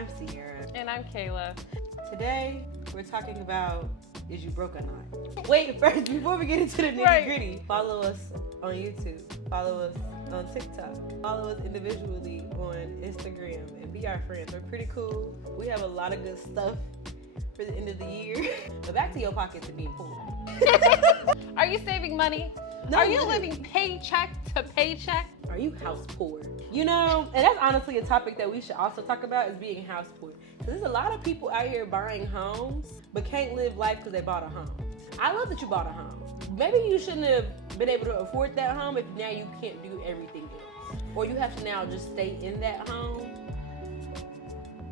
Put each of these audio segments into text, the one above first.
I'm Sierra. And I'm Kayla. Today, we're talking about, is you broke or not? Wait, first, before we get into the nitty gritty, follow us on YouTube. Follow us on TikTok. Follow us individually on Instagram and be our friends. We're pretty cool. We have a lot of good stuff for the end of the year. But back to your pockets and being poor. Are you saving money? No, Are you living paycheck to paycheck? Are you house poor? You know, and that's honestly a topic that we should also talk about is being house poor. Because there's a lot of people out here buying homes, but can't live life because they bought a home. I love that you bought a home. Maybe you shouldn't have been able to afford that home if now you can't do everything else. Or you have to now just stay in that home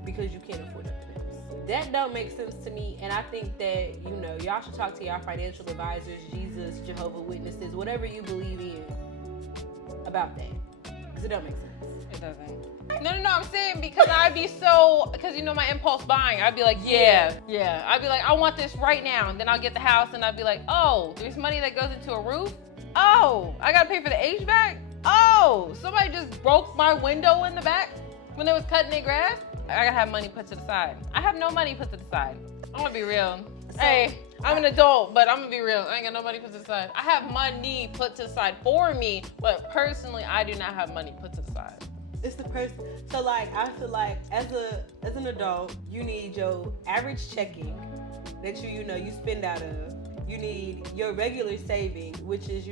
because you can't afford nothing else. That don't make sense to me, and I think that, you know, y'all should talk to y'all financial advisors, Jesus, Jehovah's Witnesses, whatever you believe in about that. Because it don't make sense. It doesn't. No, I'm saying because because you know my impulse buying, I'd be like, yeah. I'd be like, I want this right now. And then I'll get the house and I'd be like, oh, there's money that goes into a roof? Oh, I gotta pay for the HVAC? Oh, somebody just broke my window in the back when they was cutting their grass? I gotta have money put to the side. I have no money put to the side. I'm gonna be real. Hey, I'm an adult, but I'm gonna be real. I ain't got no money put to the side. I have money put to the side for me, but personally, I do not have money put to the side. It's the person. So like, I feel like as an adult, you need your average checking that you spend out of. You need your regular saving, which is,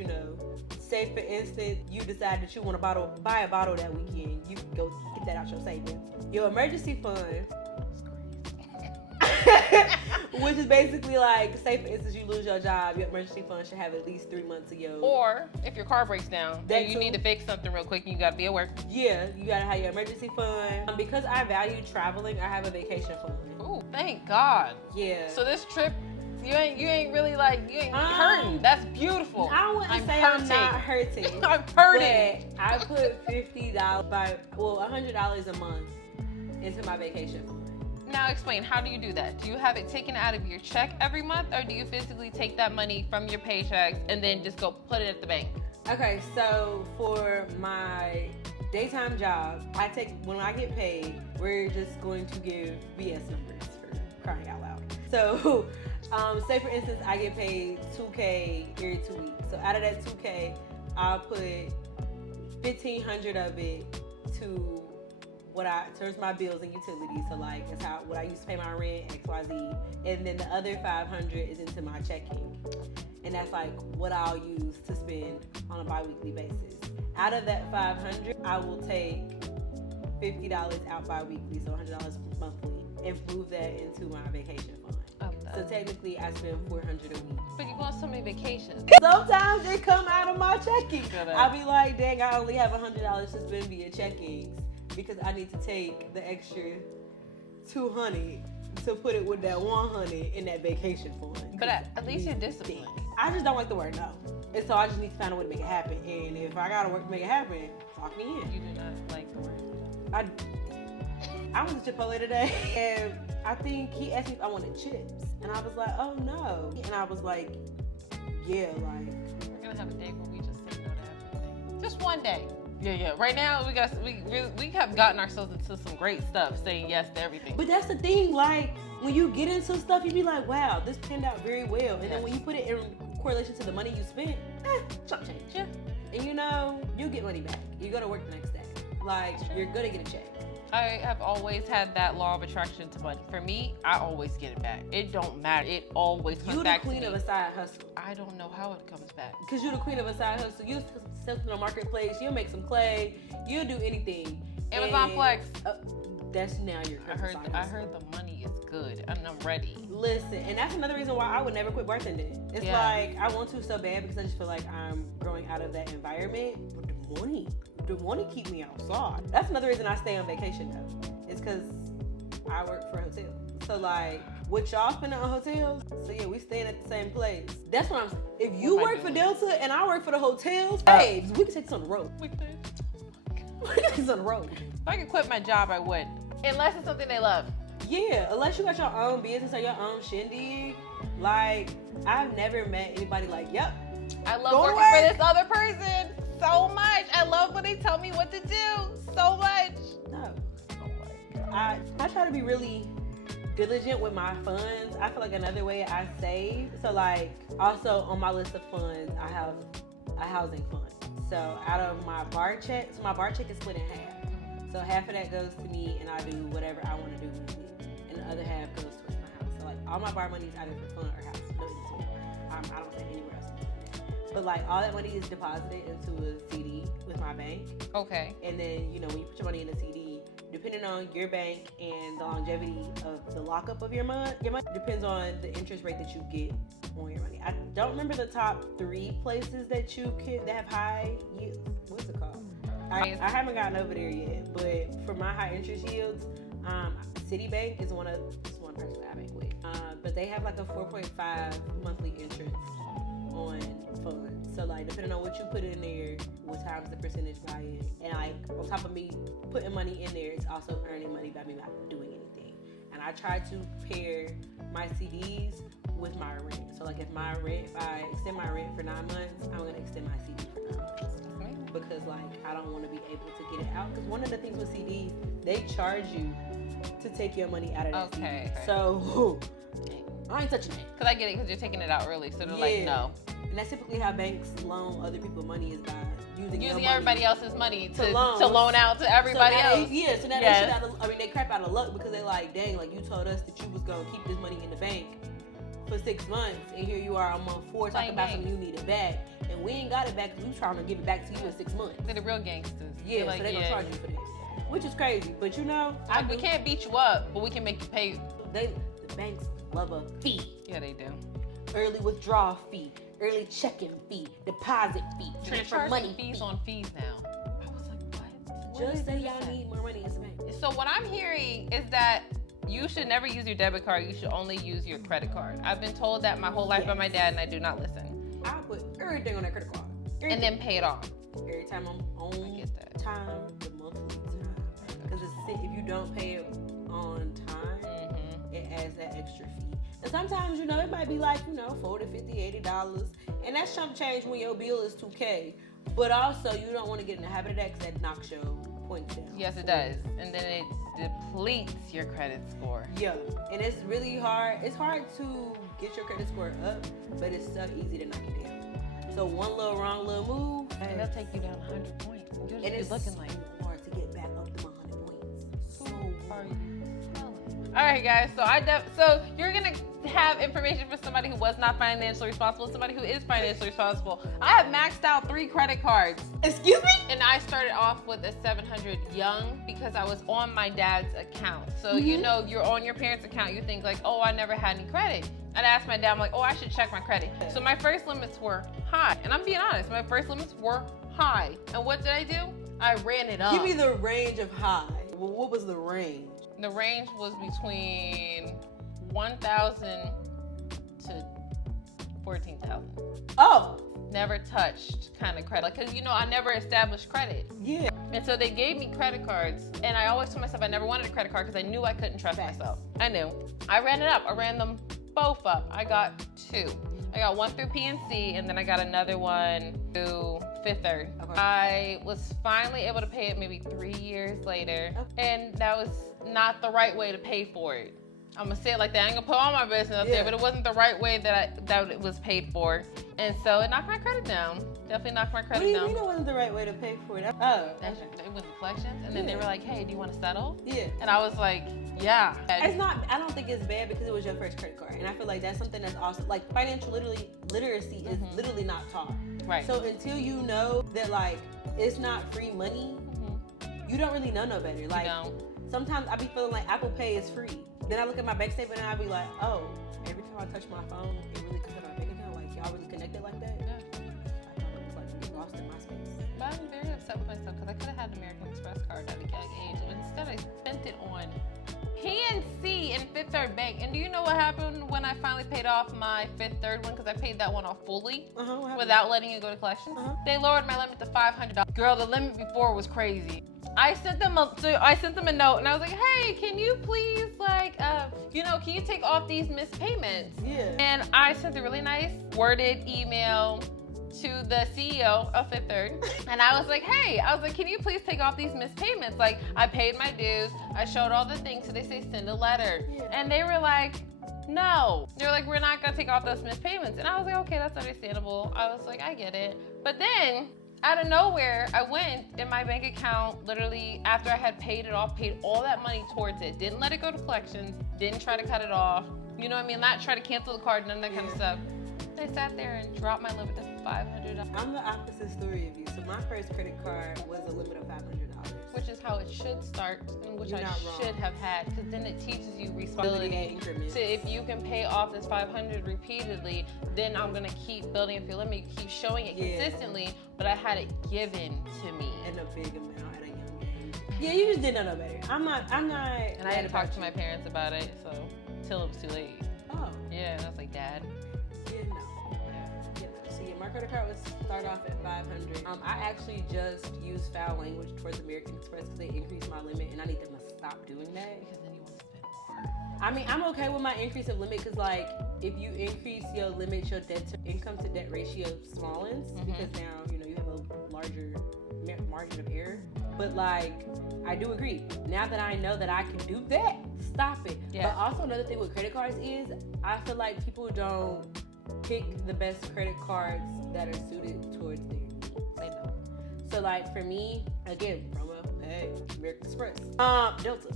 say for instance, you decide that you want to buy a bottle that weekend. You can go get that out your savings. Your emergency fund. Which is basically like, say for instance, you lose your job, your emergency fund should have at least 3 months of your... Or if your car breaks down and you need to fix something real quick and you gotta be at work. Yeah, you gotta have your emergency fund. Because I value traveling, I have a vacation fund. Ooh, thank God. Yeah. So this trip, you ain't really like, you ain't hurting. That's beautiful. I wouldn't say I'm not hurting. I'm hurting. But I put $100 a month into my vacation fund. Now explain, how do you do that? Do you have it taken out of your check every month, or do you physically take that money from your paychecks and then just go put it at the bank? Okay, so for my daytime job, when I get paid, we're just going to give BS numbers for crying out loud. So, say for instance, I get paid $2K every 2 weeks. So out of that $2K, I'll put $1,500 of it towards my bills and utilities. So like, that's what I used to pay my rent, XYZ. And then the other $500 is into my checking. And that's like what I'll use to spend on a bi-weekly basis. Out of that $500, I will take $50 out bi-weekly, so $100 monthly, and move that into my vacation fund. So technically, I spend $400 a week. But you go on so many vacations. Sometimes it come out of my checking. I'll be like, dang, I only have $100 to spend via checkings because I need to take the extra $200 to put it with that $100 in that vacation fund. But at least you're disciplined. I just don't like the word no. And so I just need to find a way to make it happen. And if I gotta work to make it happen, talk me in. You do not like the word I went to Chipotle today, and I think he asked me if I wanted chips. And I was like, oh no. And I was like, yeah, like. We're gonna have a day where we just say no to everything. Just one day. Yeah. Right now, we have gotten ourselves into some great stuff, saying yes to everything. But that's the thing, like, when you get into stuff, you be like, wow, this turned out very well. And then when you put it in correlation to the money you spent, chump change. Yeah. And you get money back. You go to work the next day. Like, you're gonna get a check. I have always had that law of attraction to money. For me, I always get it back. It don't matter. It always comes back to me. You the queen of a side hustle. I don't know how it comes back. Because you're the queen of a side hustle. You sell to the marketplace. You'll make some clay. You'll do anything. Amazon Flex. That's now your I heard the money is good and I'm ready. Listen, and that's another reason why I would never quit bartending. It's like, I want to so bad because I just feel like I'm growing out of that environment. But the money keep me outside. That's another reason I stay on vacation though. It's because I work for a hotel. So like, what y'all spending on hotels? So yeah, we staying at the same place. That's what I'm saying. If you work for Delta and I work for the hotels, babes, we can take this on the road. We can take this on the road. If I could quit my job, I would. Unless it's something they love. Yeah, unless you got your own business or your own shindig. Like, I've never met anybody like, yep. I love working for this other person so much. I love when they tell me what to do so much. No. Oh my God. I try to be really diligent with my funds. I feel like another way I save. So like also on my list of funds, I have a housing fund. So out of my bar check, so my bar check is split in half. So half of that goes to me and I do whatever I want to do with it. And the other half goes towards my house. So like all my bar money is either for fun or house. No in between. I don't say anywhere else in between. But like all that money is deposited into a CD with my bank. Okay. And then, you know, when you put your money in a CD, depending on your bank and the longevity of the lockup of your money depends on the interest rate that you get on your money. I don't remember the top 3 places that have high yields. What's it called? I haven't gotten over there yet, but for my high interest yields, Citibank is one person I bank with. But they have like a 4.5 monthly interest on funds. So like depending on what you put in there, what times the percentage by it, and like on top of me putting money in there, it's also earning money by me not doing anything. And I try to pair my CDs with my rent. So like if I extend my rent for 9 months, I'm gonna extend my CD for 9 months. Because like I don't want to be able to get it out. Because one of the things with CDs, they charge you to take your money out of that CD. Okay. So I ain't touching it. Because I get it, because you're taking it out early, so they're like, no. And that's typically how banks loan other people money is by using everybody else's money to loan out to everybody else. So now they crap out of luck because they're like, dang, like you told us that you was gonna keep this money in the bank for 6 months, and here you are on month 4 talking about something you need it back, and we ain't got it back because we trying to give it back to you in 6 months. They're the real gangsters. Yeah, so they're gonna charge you for that, which is crazy. But you know, we can't beat you up, but we can make you pay. The banks love a fee. Yeah, they do. Early withdrawal fee, early checking fee, deposit fee, transfer money fees on fees now. I was like, what? Just say y'all need more money in the bank. So what I'm hearing is that you should never use your debit card. You should only use your credit card. I've been told that my whole life by my dad, and I do not listen. I put everything on that credit card. Everything. And then pay it off. Every time I'm on time, the monthly time. Because if you don't pay it on time, it adds that extra fee. And sometimes, you know, it might be like, you know, $40, $50, $80. And that's chump change when your bill is $2K. But also, you don't want to get in the habit of that because that knocks your points down. Yes, it does. And then it depletes your credit score. Yeah. And it's really hard. It's hard to get your credit score up, but it's so easy to knock it down. So one little wrong little move, and they'll take you down 100 points. You'll just be looking like hard to get back up to 100 points. So hard. All right, guys. So you're gonna have information for somebody who was not financially responsible, somebody who is financially responsible. I have maxed out 3 credit cards. Excuse me? And I started off with a 700 young because I was on my dad's account. So you know, you're on your parents' account. You think like, oh, I never had any credit. I'd ask my dad, I'm like, oh, I should check my credit. So my first limits were high. And I'm being honest, my first limits were high. And what did I do? I ran it up. Give me the range of high. Well, what was the range? The range was between 1,000 to 14,000. Oh. Never touched kind of credit. Because, you know, I never established credit. Yeah. And so they gave me credit cards. And I always told myself I never wanted a credit card because I knew I couldn't trust myself. I knew. I ran it up. I ran them both up. I got 2. I got one through PNC, and then I got another one through Fifth Third. Okay. I was finally able to pay it maybe 3 years later, and that was not the right way to pay for it. I'm gonna say it like that. I ain't gonna put all my business up there, but it wasn't the right way that it was paid for, and so it knocked my credit down. Definitely knocked my credit down. What do you mean it wasn't the right way to pay for it? It was collections, and then they were like, "Hey, do you want to settle?" Yeah. And I was like, "Yeah." It's not. I don't think it's bad because it was your first credit card, and I feel like that's something that's also like financial literacy is literally not taught. Right. So until you know that like it's not free money, you don't really know no better. Like sometimes I be feeling like Apple Pay is free. Then I look at my bank statement and I be like, oh, every time I touch my phone, it really comes out of my bank account. Like y'all really connected like that? Yeah. I thought it was like getting lost in my space. But I'm very upset with myself because I could have had an American Express card at a young age, but instead I spent it on PNC and Fifth Third Bank. And do you know what happened when I finally paid off my Fifth Third one? Because I paid that one off fully without letting it go to collections. They lowered my limit to $500. Girl, the limit before was crazy. I sent them a note and I was like, hey, can you please can you take off these missed payments? Yeah. And I sent a really nice worded email to the CEO of Fifth Third, and I was like, hey, can you please take off these missed payments? Like, I paid my dues, I showed all the things, so they say send a letter. And they were like, no. They were like, we're not gonna take off those missed payments. And I was like, okay, that's understandable. I was like, I get it. But then, out of nowhere, I went in my bank account, literally, after I had paid it off, paid all that money towards it, didn't let it go to collections, didn't try to cut it off, you know what I mean? Not try to cancel the card, none of that kind of stuff. I sat there and dropped my limit to $500. I'm the opposite story of you. So my first credit card was a limit of $500. Which is how it should start, and which You're I not wrong. should have had, because then it teaches you responsibility. Increments. So if you can pay off this $500 repeatedly, then I'm gonna keep building up your limit, keep showing it consistently. But I had it given to me in a big amount at a young age. Yeah, you just didn't know better. I'm not. And I had to talk to my parents about it, so till it was too late. Oh. Yeah, and I was like, Dad. Yeah, no. So yeah, my credit card was start off at $500. I actually just used foul language towards American Express because they increased my limit, and I need them to stop doing that. Because then you want to spend more. I mean, I'm okay with my increase of limit because, like, if you increase your limit, your debt to income to debt ratio smallens because now you have a larger margin of error. But like, I do agree. Now that I know that I can do that, stop it. Yeah. But also another thing with credit cards is I feel like people don't pick the best credit cards that are suited towards their needs. They don't. So like for me, again, promo, hey, American Express, Delta.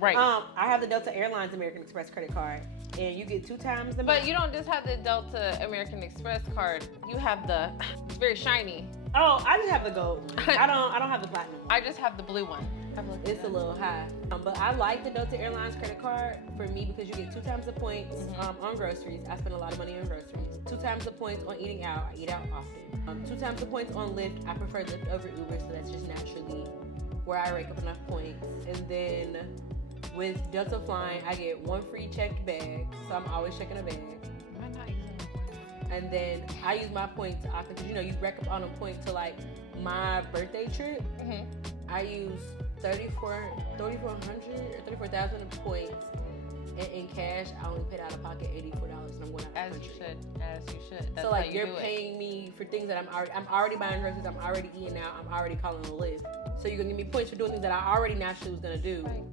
Right. I have the Delta Airlines American Express credit card, and you get 2 times the. But you don't just have the Delta American Express card. You have the, it's very shiny. Oh, I just have the gold one. I don't have the platinum one. I just have the blue one. It's a little high. But I like the Delta Airlines credit card for me because you get 2 times the points on groceries. I spend a lot of money on groceries. 2 times the points on eating out. I eat out often. 2 times the points on Lyft. I prefer Lyft over Uber, so that's just naturally where I rake up enough points. And then with Delta Flying, I get 1 free checked bag, so I'm always checking a bag. Am I not using the points? And then I use my points often because you rack up on a point to like my birthday trip. I use 3,400 or 34,000 points, and in cash I only paid out of pocket $84, and I'm going out As you should. That's so like how you you're do paying me for things that I'm already buying groceries, I'm already eating out, I'm already calling a Lyft. So you're gonna give me points for doing things that I already naturally was gonna do. Right.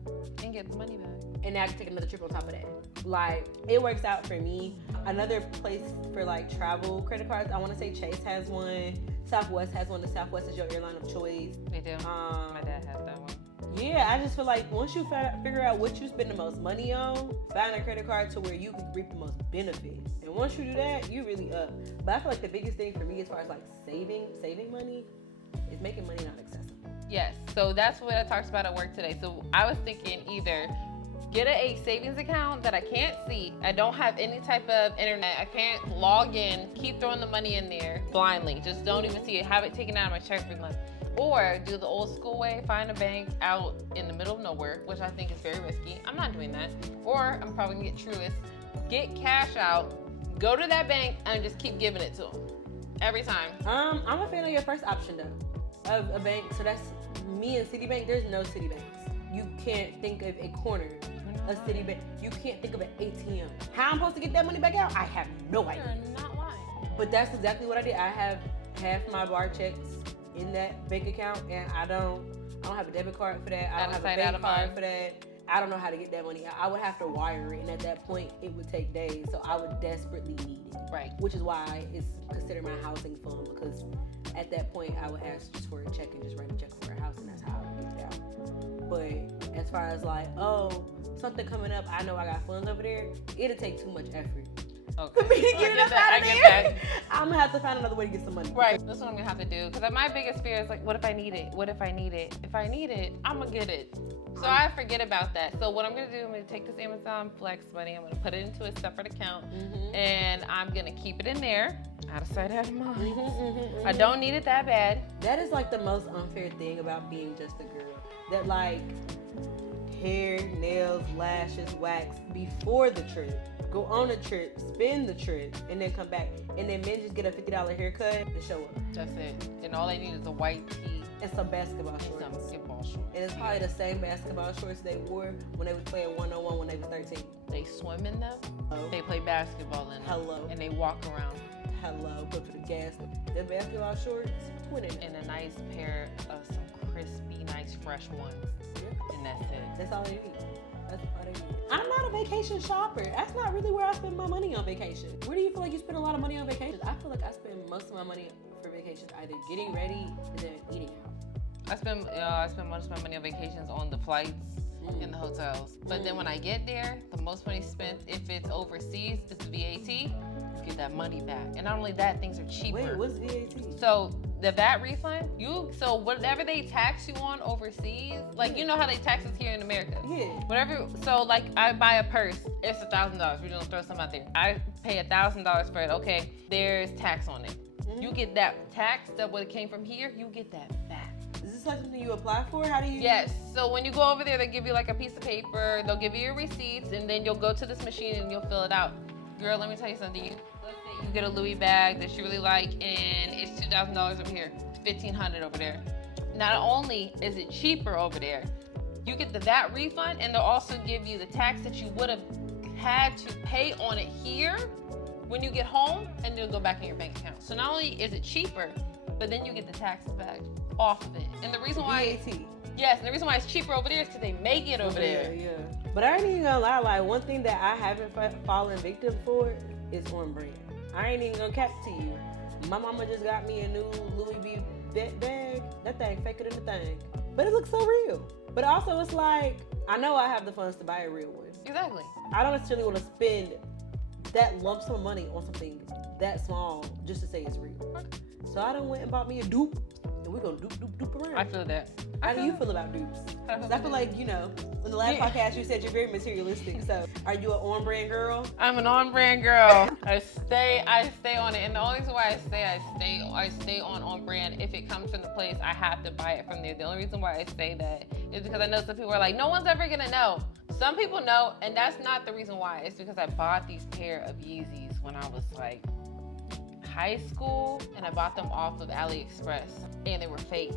And get the money back. And now I can take another trip on top of that. Like, it works out for me. Another place for like travel credit cards, I want to say Chase has one. Southwest has one. The Southwest is your airline of choice. They do. My dad has that one. Yeah, I just feel like once you figure out what you spend the most money on, find a credit card to where you can reap the most benefits. And once you do that, you really up. But I feel like the biggest thing for me as far as like saving money is making money not accessible. Yes, so that's what I talked about at work today. So I was thinking either get a savings account that I can't see. I don't have any type of internet. I can't log in, keep throwing the money in there blindly. Just don't even see it. Have it taken out of my check every month. Or do the old school way, find a bank out in the middle of nowhere, which I think is very risky. I'm not doing that. Or I'm probably gonna get Truist, get cash out, go to that bank, and just keep giving it to them every time. I'm a fan of your first option though, of a bank. So that's me and Citibank. There's no Citibanks. You can't think of a corner, a Citibank. You can't think of an ATM. How I'm supposed to get that money back out? I have no idea. You're not lying. But that's exactly what I did. I have half my bar checks in that bank account, and I don't have a debit card for that. I don't have a bank card for that. I don't know how to get that money out. I would have to wire it, and at that point, it would take days. So I would desperately need it. Right. Which is why it's considered my housing fund, because at that point, I would ask just for a check and just write a check for a house, and that's how I would get it out. But as far as like, oh, something coming up, I know I got funds over there, it'll take too much effort. Okay. For me to get it up out of there. That. I'm gonna have to find another way to get some money. Right. That's what I'm gonna have to do. Because my biggest fear is like, what if I need it? What if I need it? If I need it, I'm gonna get it. So I forget about that. So what I'm gonna do, I'm gonna take this Amazon Flex money, I'm gonna put it into a separate account, and I'm gonna keep it in there, out of sight, out of mind. I don't need it that bad. That is like the most unfair thing about being just a girl. That like hair, nails, lashes, wax before the trip. Go on the trip, spend the trip, and then come back. And then men just get a $50 haircut and show up. That's it. And all they need is a white tee And some basketball and shorts. some basketball shorts. And it's probably the same basketball shorts they wore when they was playing 1-on-1 when they was 13. They swim in them. Oh. They play basketball in them. Hello. And they walk around. hello, put for the gas. Them basketball shorts, $20. And a nice pair of some crispy, nice fresh ones. Yeah. And that's it. That's all they need. That's all they need. I'm not a vacation shopper. That's not really where I spend my money on vacation. Where do you feel like you spend a lot of money on vacations? I feel like I spend most of my money for vacations either getting ready and then eating out. I spend most of my money on vacations on the flights and the hotels. But then when I get there, the most money spent, if it's overseas, it's VAT. You get that money back. And not only that, things are cheaper. Wait, what's VAT? So the VAT refund, so whatever they tax you on overseas, like you know how they tax us here in America. Yeah. Whatever. So like I buy a purse, it's $1,000. We're gonna throw some out there. I pay $1,000 for it. Okay, there's tax on it. You get that tax that what came from here. You get that back. Is this like something you apply for? How do you? Yes. So when you go over there, they give you like a piece of paper. They'll give you your receipts, and then you'll go to this machine and you'll fill it out. Girl, let me tell you something. Let's say you get a Louis bag that you really like, and it's $2,000 over here, $1,500 over there. Not only is it cheaper over there, you get the VAT refund, and they'll also give you the tax that you would have had to pay on it here when you get home, and it'll go back in your bank account. So not only is it cheaper, but then you get the taxes back off of it. And the reason why, VAT. yes, and the reason why it's cheaper over there is because they make it over there. Yeah. But I ain't even gonna lie, like one thing that I haven't fallen victim for is on brand. I ain't even gonna cap to you. My mama just got me a new Louis V bag. That thing faker than the thing. But it looks so real. But also it's like, I know I have the funds to buy a real one. Exactly. I don't necessarily want to spend that lump sum of money on something that small just to say it's real. So I done went and bought me a dupe, and we're gonna dupe around. I feel that. How do you feel about dupes? Because I feel like, you know, in the last podcast you said you're very materialistic. So are you an on-brand girl? I'm an on-brand girl. I stay on it, and the only reason why I stay on brand if it comes from the place I have to buy it from there. The only reason why I say that is because I know some people are like, no one's ever gonna know. Some people know, and that's not the reason why. It's because I bought these pair of Yeezys when I was like high school, and I bought them off of AliExpress, and they were fake.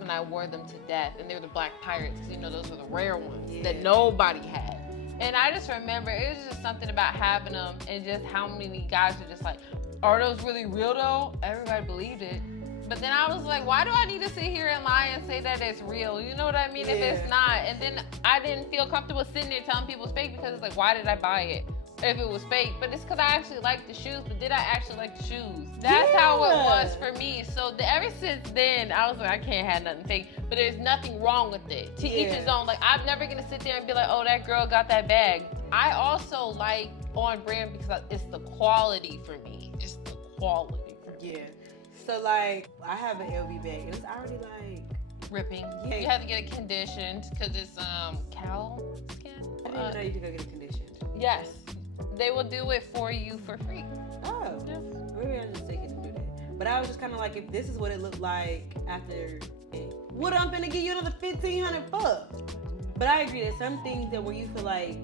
And I wore them to death, and they were the Black Pirates, because you know those were the rare ones that nobody had. And I just remember it was just something about having them, and just how many guys were just like, are those really real though? Everybody believed it. But then I was like, why do I need to sit here and lie and say that it's real? You know what I mean? If it's not. And then I didn't feel comfortable sitting there telling people it's fake, because it's like, why did I buy it if it was fake? But it's because I actually like the shoes. But did I actually like the shoes? That's how it was for me. So ever since then, I was like, I can't have nothing fake. But there's nothing wrong with it. To each his own. Like, I'm never gonna sit there and be like, oh, that girl got that bag. I also like on brand because it's the quality for me. It's the quality for me. Yeah. So like, I have an LV bag, and it's already like Ripping. Yeah. You have to get it conditioned because it's cow skin. I didn't know you could go get it conditioned. Yes, they will do it for you for free. Oh, maybe I'm just taking to do that. But I was just kind of like, if this is what it looked like after it, what I'm gonna give you another $1,500 for? But I agree that some things that where you feel like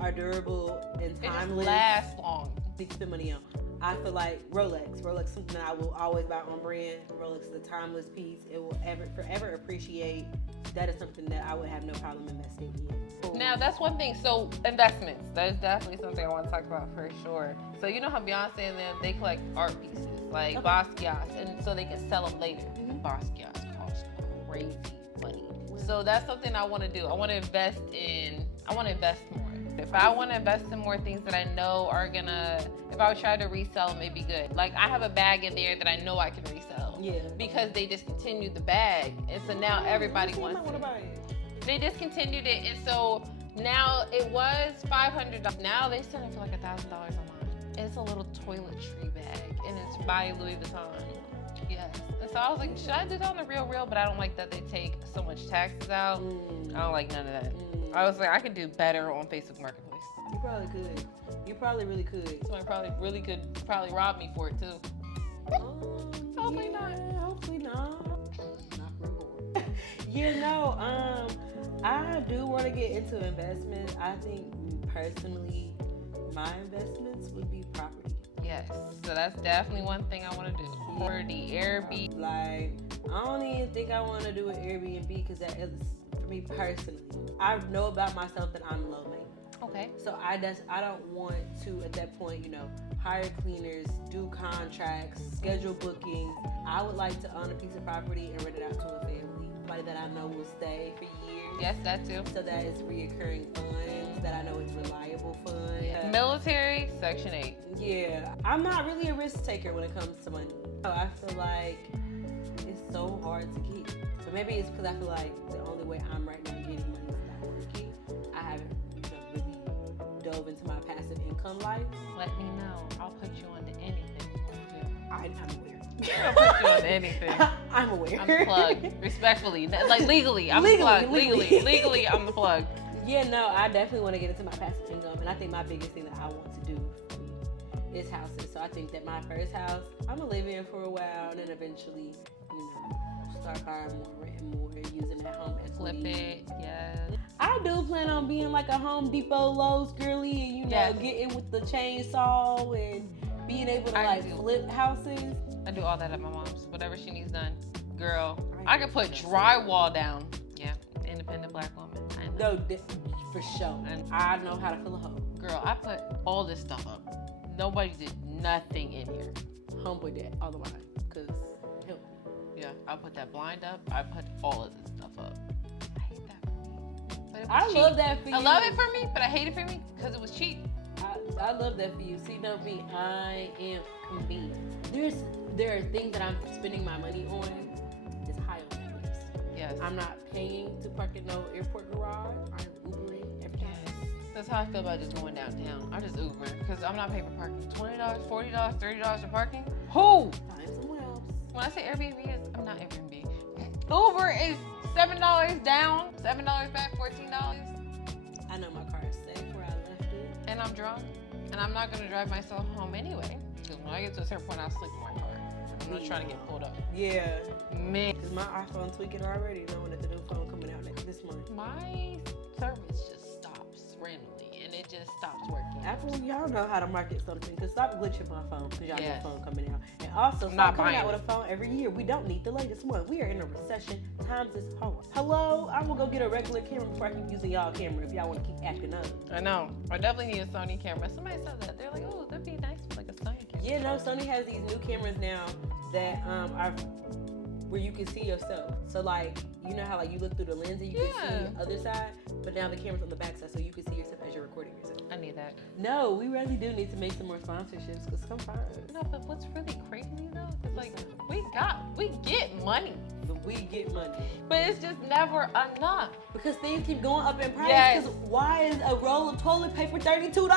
are durable and timeless, It lasts long. need to spend money on. I feel like Rolex, something that I will always buy on brand. Rolex is a timeless piece. It will forever appreciate. That is something that I would have no problem investing in. Now that's one thing. So investments, that is definitely something I want to talk about for sure. So you know how Beyonce and them, they collect art pieces like Basquiat's, and so they can sell them later. Basquiat's cost crazy money. So that's something I want to do. I want to invest more. If I want to invest in more things that I know are gonna, if I would try to resell them, it'd be good. Like I have a bag in there that I know I can resell. Yeah. Because they discontinued the bag, and so now everybody wants it. They discontinued it, and so now it was $500. Now they sell it for like $1,000 online. It's a little toiletry bag, and it's by Louis Vuitton. Yes. And so I was like, should I do that on the real? But I don't like that they take so much taxes out. I don't like none of that. I was like, I could do better on Facebook Marketplace. You probably could. You probably really could. Somebody probably could rob me for it too. Hopefully not. Hopefully not. You know, I do want to get into investments. I think personally, my investments would be property. Yes. So that's definitely one thing I want to do. Or the Airbnb. Like, I don't even think I want to do an Airbnb because that is, for me personally, I know about myself that I'm low maintenance. Okay. So I don't want to at that point, hire cleaners, do contracts, schedule bookings. I would like to own a piece of property and rent it out to a family, somebody that I know will stay for years. Yes, that too. So that it's reoccurring funds, that I know it's reliable funds. Yeah. Military, Section 8. Yeah, I'm not really a risk taker when it comes to money. I feel like it's so hard to keep. But maybe it's because I feel like the only way I'm right now getting money is not working. I haven't really dove into my passive income life. Let me know. I'll put you on to anything you want to do. I'm aware. I'll put you on to anything. I'm aware. I'm the plug. Respectfully. Like legally, I'm Legally, the plug. legally. Legally, I'm the plug. Yeah, no, I definitely want to get into my passive income. And I think my biggest thing that I want to do is houses. So I think that my first house, I'm going to live in for a while and then eventually, start buying more, renting more, using that home equity. Flip it, yes. I do plan on being like a Home Depot Lowe's girly and, Yes. getting with the chainsaw and being able to flip houses. I do all that at my mom's. Whatever she needs done. Girl, I could put drywall down. Yeah, independent black woman. I know. No, for sure. And I know how to fill a hole. Girl, I put all this stuff up. Nobody did nothing in here. Homeboy dad all the time. Because him. Yeah, I put that blind up. I put all of this stuff up. I hate that for me. But it was I cheap. love that for you. I love it for me, but I hate it for me because it was cheap. I love that for you. See, no, me, I am convenient. There are things that I'm spending my money on. It's high on that list. Yes. I'm not paying to park in no airport garage. I'm Ubering every time. That's how I feel about just going downtown. I just Uber because I'm not paying for parking. $20, $40, $30 for parking. Who? Find somewhere else. When I say Airbnb, I'm not Airbnb. Uber is $7 down, $7 back, $14. I know my car is safe where I left it. And I'm drunk. And I'm not going to drive myself home anyway. Because when I get to a certain point, I'll sleep in my car. I'm not trying to get pulled up. Yeah. Man. Because my iPhone tweaking already, knowing that the new phone coming out this month. My service just stops randomly. And it just stops working. Apple, y'all know how to market something. Because stop glitching my phone because y'all Yes. know phone coming out. And also, I'm stop not coming buying out with a phone every year. We don't need the latest one. We are in a recession. Times is hard. Hello? I will go get a regular camera before I keep using y'all camera if y'all want to keep acting up. I know. I definitely need a Sony camera. Somebody said that. They're like, oh, that'd be nice with like a Sony camera. Yeah, no, Sony has these new cameras now that are where you can see yourself. So like, you know how like you look through the lens and you can see the other side, but now the camera's on the back side so you can see yourself as you're recording yourself. I need that. No, we really do need to make some more sponsorships because come find us. No, but what's really crazy though is like we get money, But we get money. but it's just never enough. Because things keep going up in price. Yes. Because why is a roll of toilet paper $32?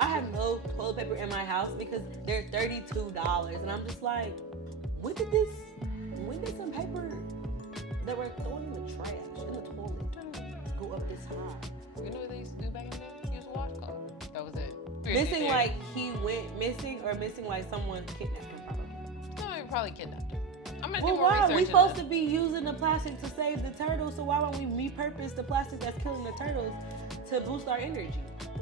I have no toilet paper in my house because they're $32. And I'm just like, when did some paper that were thrown in the trash, in the toilet, go up this high? You know what they used to do back in the day? Use a washcloth. That was it. Missing like he went missing or missing like someone kidnapped him probably. No, you probably kidnapped him. I'm gonna Well, do more why? research. We in supposed this. to be using the plastic to save the turtles, so why don't we repurpose the plastic that's killing the turtles to boost our energy?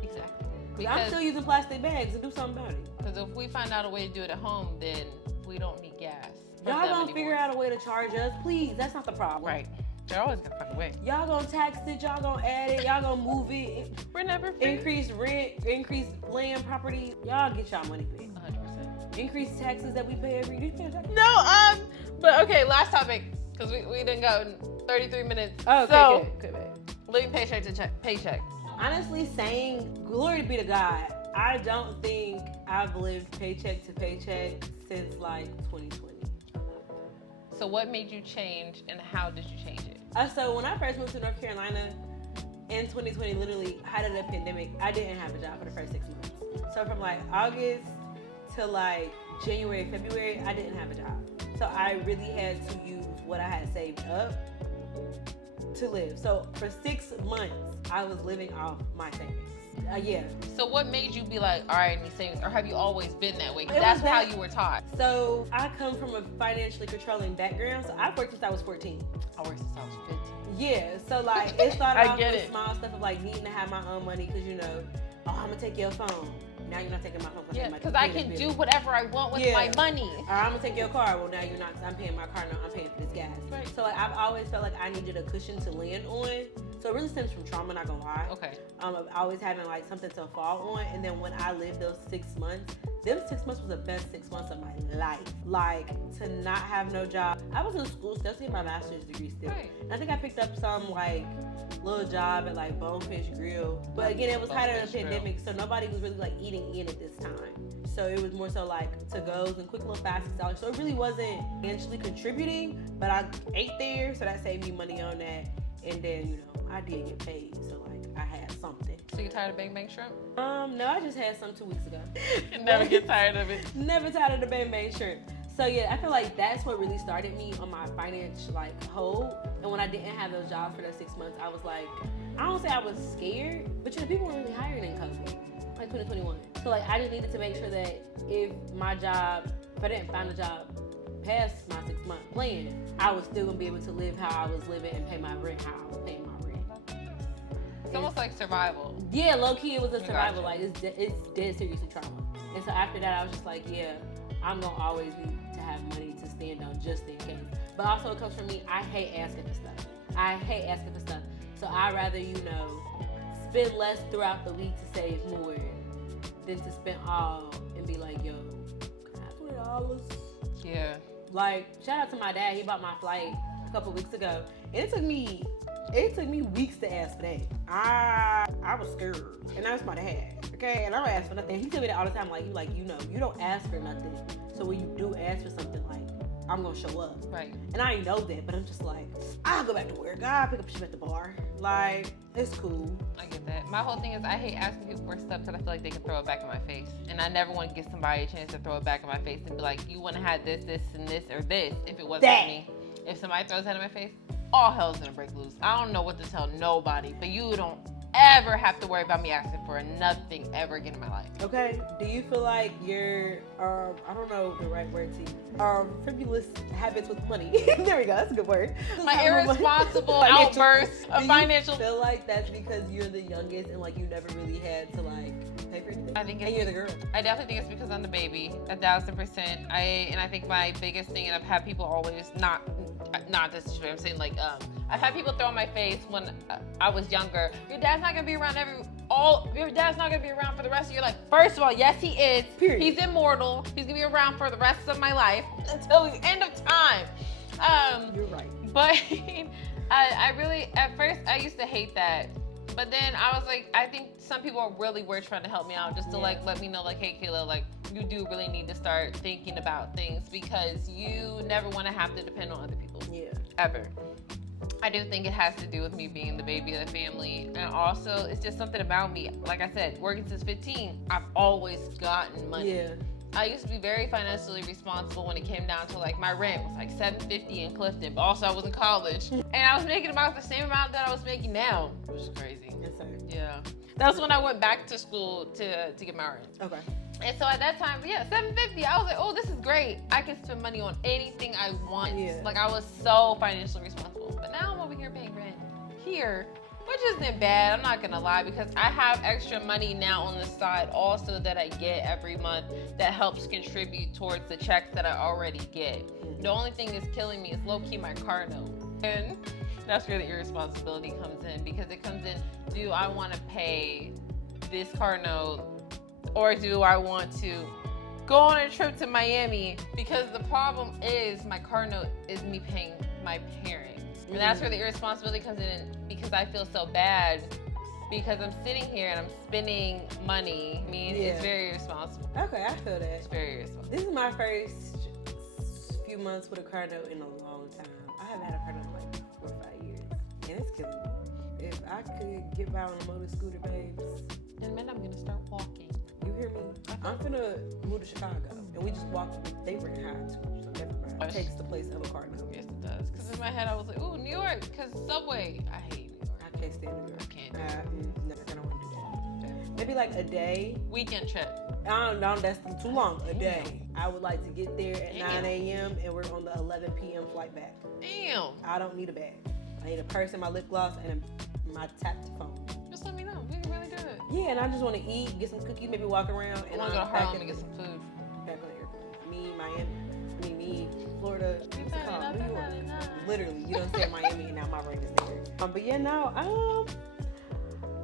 Exactly. I'm still using plastic bags and do something about it. Because if we find out a way to do it at home, then we don't need gas. for Y'all them gonna anymore. figure out a way to charge us, please. That's not the problem. Right. They're always gonna find a way. Y'all gonna tax it, y'all gonna add it, y'all gonna move it, We're never free. increase rent, increase land property. Y'all get y'all money back. 100%. Increase taxes that we pay every year. No, but okay, last topic, because we didn't go in 33 minutes. Oh, okay, so, good, babe. living paycheck to paycheck. Honestly, saying glory be to God, I don't think I've lived paycheck to paycheck since like 2020. So what made you change, and how did you change it? So when I first moved to North Carolina in 2020, literally height of the pandemic, I didn't have a job for the first 6 months. So from like August to like January, February, I didn't have a job. So I really had to use what I had saved up to live. So for 6 months, I was living off my savings. Yeah. So what made you be like, all right, I need savings, or have you always been that way? 'Cause It that's was how that- you were taught. So I come from a financially controlling background. So I've worked since I was 14. I worked since I was 15. Yeah. So like it started I off get with it. small stuff of like needing to have my own money because oh, I'm gonna take your phone. Now you're not taking my phone. I'm Yeah, taking my because I computer can bill. do whatever I want with Yeah. my money. Or I'm gonna take your car. Well, now you're not. 'Cause I'm paying my car now. I'm paying for this gas. Right. So like I've always felt like I needed a cushion to land on. So it really stems from trauma, not gonna lie. Okay. Of always having like something to fall on. And then when I lived those 6 months, them 6 months was the best 6 months of my life. Like, to not have no job. I was in school still, getting my master's degree still. Right. And I think I picked up some like little job at like Bonefish Grill. But again, it was kind of a pandemic, so nobody was really like eating in at this time. So it was more so like to-goes and quick little fast $6. So it really wasn't financially contributing, but I ate there, so that saved me money on that. And then, you know, I did get paid, so like I had something. So you tired of Bang Bang Shrimp? No, I just had some 2 weeks ago. Never get tired of it. Never tired of the Bang Bang Shrimp. So yeah, I feel like that's what really started me on my financial like hold. And when I didn't have those jobs for that 6 months, I was like, I don't say I was scared, but you know, people weren't really hiring in COVID, like 2021. So like, I just needed to make sure that if I didn't find a job past my 6 month plan, I was still gonna be able to live how I was living and pay my rent how I was paying my rent. It's almost like survival. Yeah, low key, it was a survival. Gotcha. Like it's dead seriously trauma. And so after that, I was just like, yeah, I'm gonna always need to have money to stand on just in case. But also, it comes from me. I hate asking for stuff. So I'd rather, you know, spend less throughout the week to save more than to spend all and be like, yo, can I have $20? Yeah. Like, shout out to my dad. He bought my flight a couple weeks ago, and it took me weeks to ask for that. I was scared, and that's my dad. Okay, and I don't ask for nothing. He tell me that all the time. Like you know, you don't ask for nothing. So when you do ask for something, like, I'm gonna show up. Right. And I know that, but I'm just like, I'll go back to work. I'll pick up shit at the bar. Like, it's cool. I get that. My whole thing is I hate asking people for stuff because I feel like they can throw it back in my face. And I never want to give somebody a chance to throw it back in my face and be like, you wouldn't have had this, this, and this, or this if it wasn't That. me. If somebody throws that in my face, all hell's gonna break loose. I don't know what to tell nobody, but you don't ever have to worry about me asking for nothing ever again in my life. Okay. Do you feel like your I don't know the right word to use. Frivolous habits with money. There we go. That's a good word. My irresponsible outbursts of financial. Do you feel like that's because you're the youngest and like you never really had to like pay for anything? I think and you're the girl. I definitely think it's because I'm the baby, 1,000%. I think my biggest thing, and I've had people always not this is what I'm saying. Like I've had people throw in my face when I was younger. Your dad's not gonna be around Your dad's not gonna be around for the rest of your life. First of all, yes, he is. Period. He's immortal. He's gonna be around for the rest of my life until the end of time. You're right. But I really, at first, I used to hate that. But then I was like, I think some people really were trying to help me out just to like let me know, like, hey, Kayla, like, you do really need to start thinking about things because you never want to have to depend on other people. Yeah. Ever. I do think it has to do with me being the baby of the family. And also, it's just something about me. Like I said, working since 15, I've always gotten money. Yeah. I used to be very financially responsible when it came down to like my rent was like $750 in Clifton, but also I was in college. And I was making about the same amount that I was making now, which is crazy. Yes, sir. Yeah. That was when I went back to school to get my rent. Okay. And so at that time, yeah, $750. I was like, oh, this is great. I can spend money on anything I want. Yeah. Like I was so financially responsible. But now I'm over here paying rent here, which isn't bad. I'm not gonna lie because I have extra money now on the side also that I get every month that helps contribute towards the checks that I already get. The only thing that's killing me is low-key my car note. And that's where the irresponsibility comes in because it comes in, do I want to pay this car note or do I want to go on a trip to Miami? Because the problem is my car note is me paying my parents. And that's where the irresponsibility comes in because I feel so bad because I'm sitting here and I'm spending money. I mean, it's very irresponsible. Okay, I feel that. It's very irresponsible. This is my first few months with a car note in a long time. I haven't had a car note in like 4 or 5 years. And it's killing me. If I could get by on a motor scooter, babes. And then I'm going to start walking. You hear me? I'm finna move to Chicago. And we just walked, they rent high too. So never mind. It takes the place of a car note. Yes, it does. Because in my head, I was like, ooh, New York, because Subway. I hate New York. I can't stand New York. I can't do it. Never gonna want to do that. Maybe like a day. Weekend trip. I don't know, that's too long. A day. I would like to get there at Damn. 9 a.m. and we're on the 11 p.m. flight back. Damn. I don't need a bag. I need a purse and my lip gloss and my tapped phone. Just let me know. We can really do it. Yeah, and I just want to eat, get some cookies, maybe walk around. I want to go to Harlem and get some food. Back on the airplane. Me, Florida. What's it called? New York. Literally, you don't say Miami and now my brain is there. But yeah, no,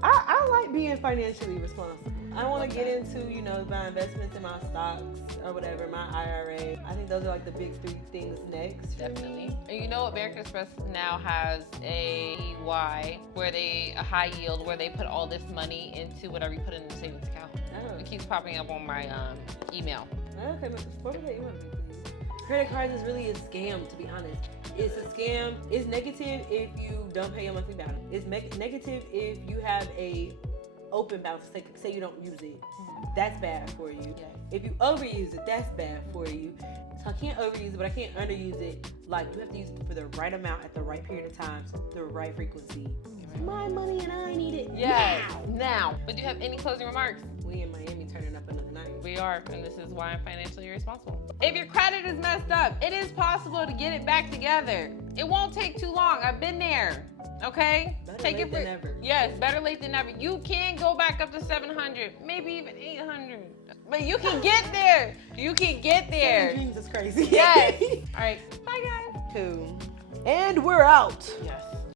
I like being financially responsible. I want to get into, my investments in my stocks or whatever, my IRA. I think those are like the big 3 things next. Definitely. And you know what? American Express now has a EY a high yield where they put all this money into whatever you put in the savings account. Oh. It keeps popping up on my email. Okay, but what would that email be, please? Credit cards is really a scam, to be honest. It's a scam. It's negative if you don't pay your monthly balance. It's negative if you have a open balance. Say you don't use it. That's bad for you. Yes. If you overuse it, that's bad for you. So I can't overuse it, but I can't underuse it. Like, you have to use it for the right amount at the right period of time, the right frequency. It's my money and I need it now. But do you have any closing remarks? We in Miami turning up another night. We are, and this is why I'm financially irresponsible. If your credit is messed up, it is possible to get it back together. It won't take too long. I've been there. Okay? Better late than never. Yes, better late than never. You can go back up to 700, maybe even 800. But you can get there. You can get there. Dreams is crazy. Yes. All right. Bye, guys. Cool. And we're out. Yes.